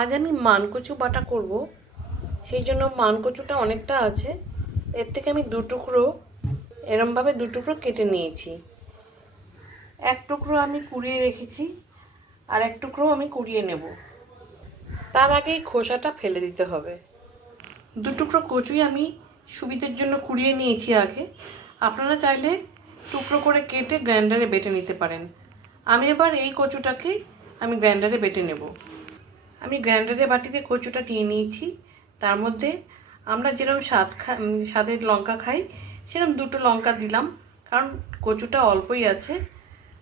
আজ আমি মানকচু বাটা করব। সেই জন্য মানকচুটা অনেকটা আছে। এর থেকে আমি দু টুকরো, এরমভাবে দু টুকরো কেটে নিয়েছি। এক টুকরো আমি কুড়িয়ে রেখেছি আর এক টুকরো আমি কুড়িয়ে নেব। তার আগেই খোসাটা ফেলে দিতে হবে। দু টুকরো কচুই আমি সুবিধের জন্য কুড়িয়ে নিয়েছি আগে। আপনারা চাইলে টুকরো করে কেটে গ্রাইন্ডারে বেটে নিতে পারেন। আমি এবার এই কচুটাকে আমি গ্রাইন্ডারে বেটে নেব। আমি গ্র্যান্ডারের বাটিতে কচুটা নিয়ে নিয়েছি। তার মধ্যে আমরা যেরকম স্বাদ খা উম, স্বাদের লঙ্কা খাই সেরকম দুটো লঙ্কা দিলাম কারণ কচুটা অল্পই আছে।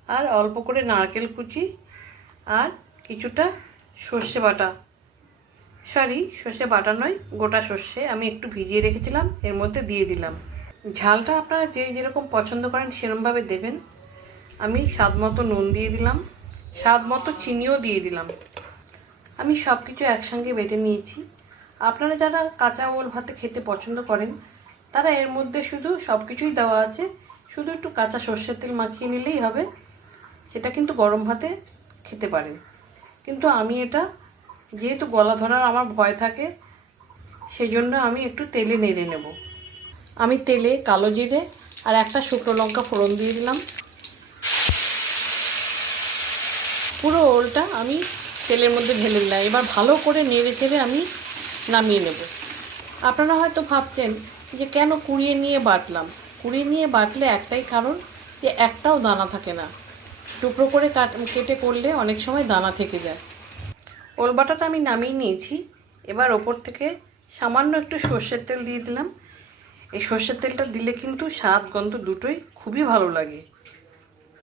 আর অল্প করে নারকেল কুচি আর কিছুটা সর্ষে বাটা। সরি সর্ষে বাটা নয় গোটা সর্ষে আমি একটু ভিজিয়ে রেখেছিলাম এর মধ্যে দিয়ে দিলাম। ঝালটা আপনারা যে যেরকম পছন্দ করেন সেরমভাবে দেবেন। আমি স্বাদ মতো নুন দিয়ে দিলাম স্বাদ মতো চিনিও দিয়ে দিলাম। আমি সব কিছু একসঙ্গে বেটে নিয়েছি। আপনারা যারা কাঁচা ওল ভাতে খেতে পছন্দ করেন, তারা এর মধ্যে শুধু সব কিছুই দেওয়া আছে। শুধু একটু কাঁচা সর্ষের তেল মাখিয়ে নিলেই হবে। সেটা কিন্তু গরম ভাতে খেতে পারেন। কিন্তু আমি এটা, যেহেতু গলা ধরার আমার ভয় থাকে সেই জন্য আমি একটু তেলে নেড়ে নেব। আমি তেলে কালো জিরে আর একটা শুকনো লঙ্কা ফোড়ন দিয়ে দিলাম। পুরো ওলটা আমি তেলের মধ্যে ঢেলে দিলাম। এবার ভালো করে নেড়ে চেড়ে আমি নামিয়ে নেব। আপনারা হয়তো ভাবছেন যে কেন কুড়িয়ে নিয়ে বাটলাম? কুড়িয়ে নিয়ে বাটলে একটাই কারণ যে একটাও দানা থাকে না। টুকরো করে কাট, কেটে করলে অনেক সময় দানা থেকে যায়। ওল বাটাটা আমি নামিয়ে নিয়েছি। এবার ওপর থেকে সামান্য একটু সর্ষের তেল দিয়ে দিলাম। এই সর্ষের তেলটা দিলে কিন্তু স্বাদ গন্ধ দুটোই খুবই ভালো লাগে।